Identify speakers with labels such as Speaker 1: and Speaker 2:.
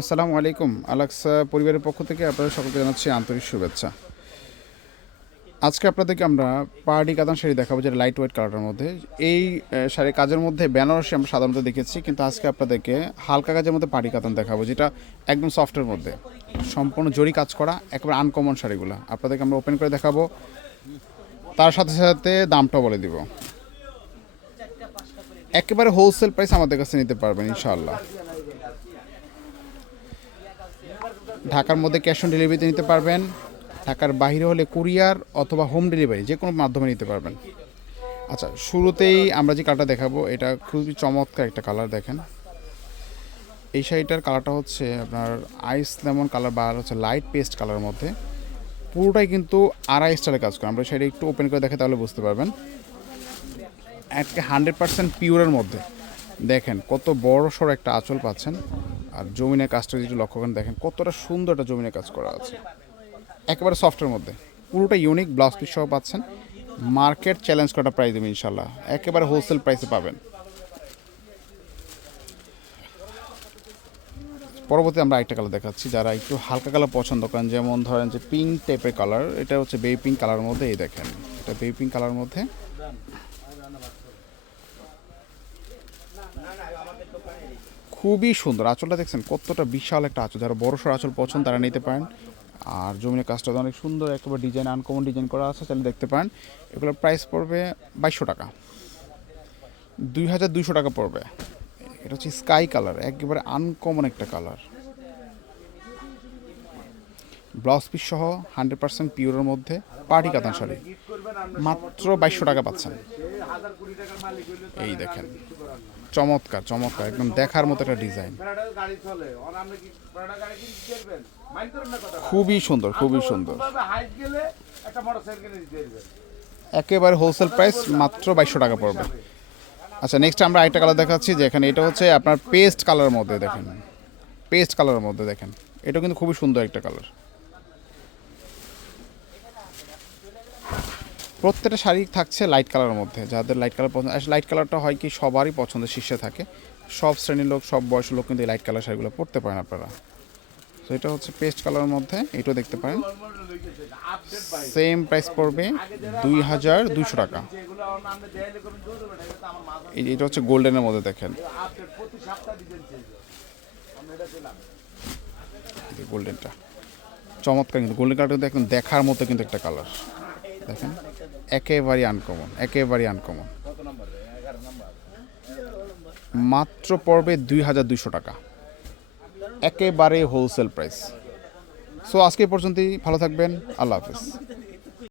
Speaker 1: আসসালামু আলাইকুম। আলাক্সা পরিবারের পক্ষ থেকে আপনাদের সকলকে জানাচ্ছি আন্তরিক শুভেচ্ছা। আজকে আপনাদেরকে আমরা পাহাড়ি কাতান শাড়ি দেখাবো, যেটা লাইট ওয়েট কালারের মধ্যে। এই শাড়ির কাজের মধ্যে বেনারসি আমরা সাধারণত দেখেছি, কিন্তু আজকে আপনাদেরকে হালকা কাজের মধ্যে পাহাড়ি কাতান দেখাবো, যেটা একদম সফটের মধ্যে। সম্পূর্ণ জরি কাজ করা, একেবারে আনকমন শাড়িগুলো। আপনাদেরকে আমরা ওপেন করে দেখাবো। তার সাথে সাথে দামটাও বলে দিব। একেবারে হোলসেল প্রাইস আমাদের কাছে নিতে পারবেন, ইনশাআল্লাহ। ঢাকার মধ্যে ক্যাশ অন ডেলিভারিতে নিতে পারবেন। ঢাকার বাইরে হলে কুরিয়ার অথবা হোম ডেলিভারি, যে কোনো মাধ্যমে নিতে পারবেন। আচ্ছা শুরুতেই আমরা যে কালারটা দেখাবো, এটা খুবই চমৎকার একটা কালার দেখেন। এই শাড়িটার কালারটা হচ্ছে আপনার আইস লেমন কালার বা হচ্ছে লাইট পেস্ট কালারের মধ্যে। পুরোটাই কিন্তু আড়াই স্টাইলে কাজ করে। আমরা শাড়ি একটু ওপেন করে দেখে তাহলে বুঝতে পারবেন। একটা হান্ড্রেড পার্সেন্ট পিওরের মধ্যে। দেখেন কত বড় সড়ো একটা আঁচল পাচ্ছেন। আর জমিনের কাজটা যদি লক্ষ্য করেন, দেখেন কতটা সুন্দর একটা জমিনের কাজ করা আছে। একেবারে সফটের মধ্যে। পুরোটা ইউনিক ব্লাউজ পিস সহ পাচ্ছেন। মার্কেট চ্যালেঞ্জ করাটা প্রাইস দেবে ইনশাল্লাহ একেবারে হোলসেল প্রাইসে পাবেন। পরবর্তী আমরা একটা কালার দেখাচ্ছি, যারা একটু হালকা কালার পছন্দ করেন, যেমন ধরেন যে পিঙ্ক টাইপের কালার এটা হচ্ছে বেবি পিঙ্ক কালারের মধ্যে, এই দেখেন। এটা বেবি পিঙ্ক কালারের মধ্যে। খুবই সুন্দর আঁচলটা দেখছেন, কতটা বিশাল একটা আঁচল। যারা বড় সড়ো আঁচল পছন্দ তারা নিতে পারেন। আর জমিনের কাজটা অনেক সুন্দর, একেবারে ডিজাইন আনকমন ডিজাইন করা আছে, তাহলে দেখতে পারেন। এগুলোর প্রাইস পড়বে বাইশশো টাকা। দুই হাজার দুইশো টাকা পড়বে। এটা হচ্ছে স্কাই কালার একেবারে আনকমন একটা কালার ব্লাউজ পিস সহ হান্ড্রেড পার্সেন্ট পিওরের মধ্যে পার্টি কাতান শাড়ি। মাত্র বাইশশো টাকা পাচ্ছেন। এই দেখেন। চমৎকার চমৎকার, একদম দেখার মতো একটা ডিজাইন। খুবই সুন্দর খুবই সুন্দর। একেবারে হোলসেল প্রাইস মাত্র বাইশশো টাকা পড়বে। আচ্ছা নেক্সট আমরা আরেকটা কালার দেখাচ্ছি, যে এখানে এটা হচ্ছে আপনার পেস্ট কালারের মধ্যে দেখেন। পেস্ট কালারের মধ্যে দেখেন। এটা কিন্তু খুবই সুন্দর একটা কালার প্রত্যেকটা শাড়ি থাকছে লাইট কালারের মধ্যে। যাদের লাইট কালার পছন্দ লাইট কালারটা হয় কি সবারই পছন্দের শীর্ষে থাকে। সব শ্রেণির লোক, সব বয়সের লোক কিন্তু এই লাইট কালার শাড়িগুলো পরতে পারেন আপনারা। তো এটা হচ্ছে পেস্ট কালারের মধ্যে, এটাও দেখতে পারেন। সেম প্রাইস পড়বে দুই হাজার দুশো টাকা।
Speaker 2: এটা
Speaker 1: হচ্ছে গোল্ডেনের মধ্যে দেখেন। গোল্ডেনটা চমৎকার কিন্তু গোল্ডেন কালারটা দেখুন দেখার মতো কিন্তু একটা কালার দেখেন। একেবারেই আনকমন একেবারেই আনকমন মাত্র পড়বে দুই হাজার দুইশো টাকা। একেবারে হোলসেল প্রাইস সো আজকে পর্যন্তই, ভালো থাকবেন, আল্লাহ হাফেজ।